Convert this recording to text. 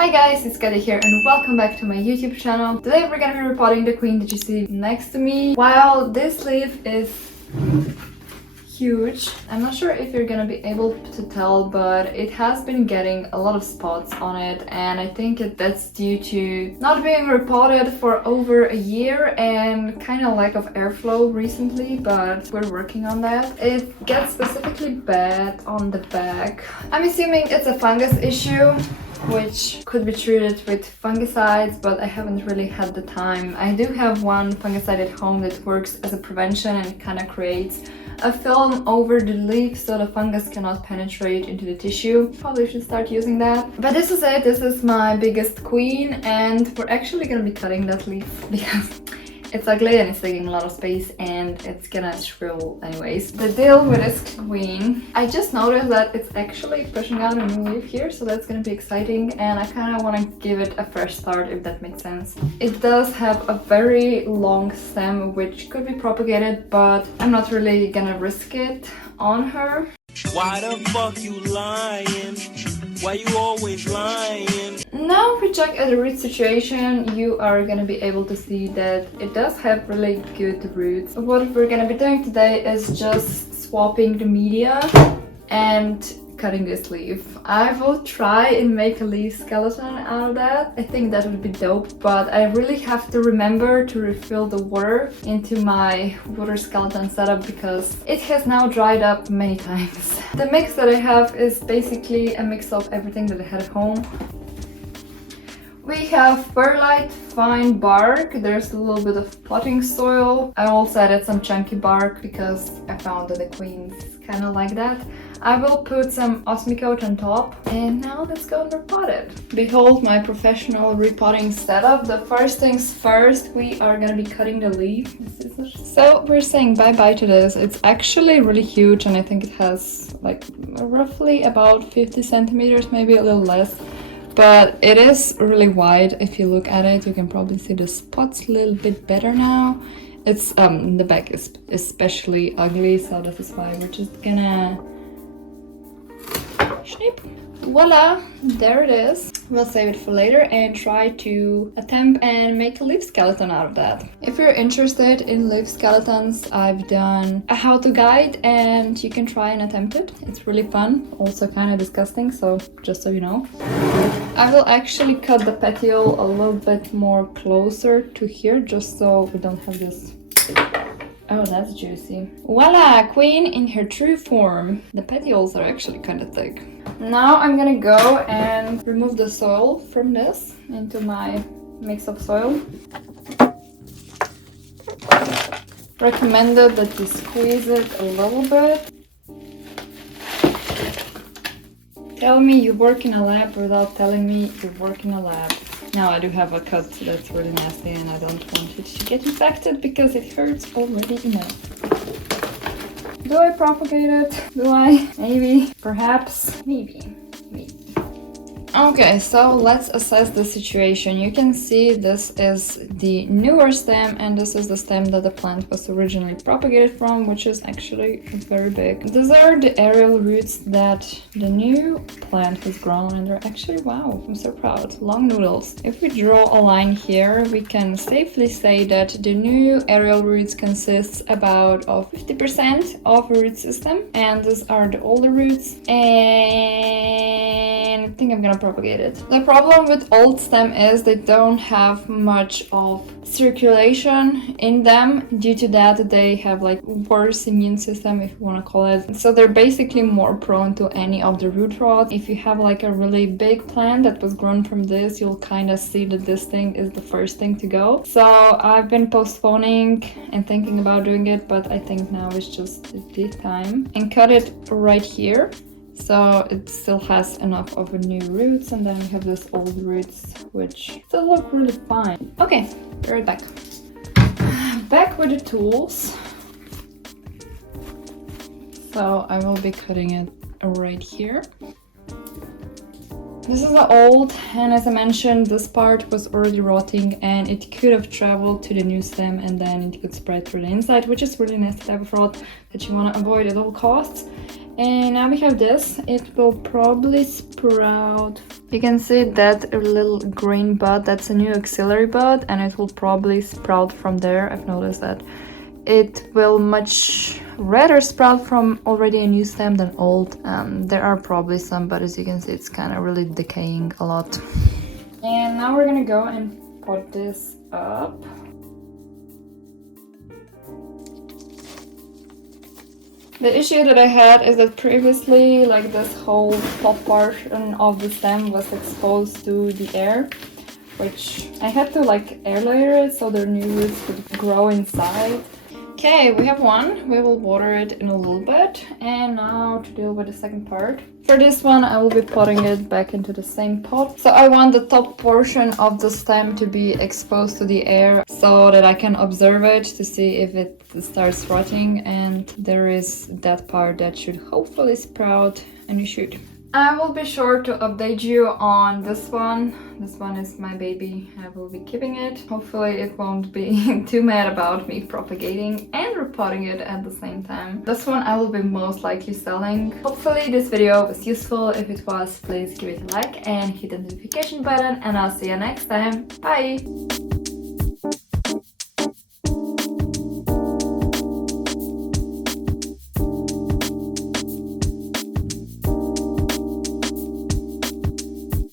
Hi guys, it's Kati here and welcome back to my YouTube channel. Today we're gonna be repotting the queen that you see next to me. While this leaf is huge, I'm not sure if you're gonna be able to tell, but it has been getting a lot of spots on it, and I think that's due to not being repotted for over a year and kind of lack of airflow recently, but we're working on that. It gets specifically bad on the back. I'm assuming it's a fungus issue, which could be treated with fungicides, but I haven't really had the time. I do have one fungicide at home that works as a prevention and kind of creates a film over the leaf so the fungus cannot penetrate into the tissue. Probably should start using that. But this is it. This is my biggest queen, and we're actually gonna be cutting that leaf because it's ugly and it's taking a lot of space and it's gonna shrivel anyways. The deal with this queen, I just noticed that it's actually pushing out a new leaf here, so that's gonna be exciting, and I kind of want to give it a fresh start, if that makes sense. It does have a very long stem which could be propagated, but I'm not really gonna risk it on her. Why the fuck you lying? Why you always lying? Now if we check at the root situation, you are gonna be able to see that it does have really good roots. What we're gonna be doing today is just swapping the media and cutting this leaf. I will try and make a leaf skeleton out of that. I think that would be dope, but I really have to remember to refill the water into my water skeleton setup because it has now dried up many times. The mix that I have is basically a mix of everything that I had at home. We have perlite, fine bark, there's a little bit of potting soil. I also added some chunky bark because I found that the queen's kind of like that. I will put some osmicote on top, and now let's go and repot it. Behold my professional repotting setup. The first things first, we are gonna be cutting the leaf. So we're saying bye-bye to this. It's actually really huge, and I think it has like roughly about 50 centimeters, maybe a little less. But it is really wide. If you look at it, you can probably see the spots a little bit better now. It's the back is especially ugly, so this is why we're just gonna snip. Voila, there it is. We'll save it for later and try to attempt and make a leaf skeleton out of that. If you're interested in leaf skeletons, I've done a how-to guide and you can try and attempt it. It's really fun, also kind of disgusting, so just so you know. I will actually cut the petiole a little bit more closer to here, just so we don't have this. Oh, that's juicy. Voila, queen in her true form. The petioles are actually kind of thick. Now I'm gonna go and remove the soil from this into my mix of soil. Recommended that you squeeze it a little bit. Tell me you work in a lab without telling me you work in a lab. Now I do have a cut that's really nasty and I don't want it to get infected because it hurts already enough. Do I propagate it? Do I? Maybe. Perhaps. Maybe. Okay, so let's assess the situation. You can see this is the newer stem and this is the stem that the plant was originally propagated from, which is actually very big. These are the aerial roots that the new plant has grown, and they're actually, wow, I'm so proud. Long noodles. If we draw a line here, we can safely say that the new aerial roots consists about of 50% of a root system, and these are the older roots, and I think I'm gonna propagate it. The problem with old stem is they don't have much of circulation in them. Due to that, they have like worse immune system, if you want to call it. So they're basically more prone to any of the root rot. If you have like a really big plant that was grown from this, you'll kind of see that this thing is the first thing to go. So I've been postponing and thinking about doing it, but I think now it's just the time. And cut it right here. So it still has enough of a new roots, and then we have this old roots which still look really fine. Okay, be right back. Back with the tools. So I will be cutting it right here. This is old, and as I mentioned, this part was already rotting and it could have traveled to the new stem and then it could spread through the inside, which is really nice type of rot that you want to avoid at all costs. And now we have this. It will probably sprout. You can see that little green bud, that's a new auxiliary bud, and it will probably sprout from there. I've noticed that it will much rather sprout from already a new stem than old. There are probably some, but as you can see, it's kind of really decaying a lot. And now we're gonna go and pot this up. The issue that I had is that previously, like, this whole top portion of the stem was exposed to the air, which I had to like air layer it so the new roots could grow inside. Okay, we have one. We will water it in a little bit. And now to deal with the second part. For this one, I will be potting it back into the same pot. So I want the top portion of the stem to be exposed to the air so that I can observe it to see if it starts rotting. And there is that part that should hopefully sprout a new shoot. I will be sure to update you on this one. This one is my baby. I will be keeping it. Hopefully it won't be too mad about me propagating and repotting it at the same time. This one I will be most likely selling. Hopefully this video was useful. If it was, please give it a like and hit the notification button, and I'll see you next time. Bye!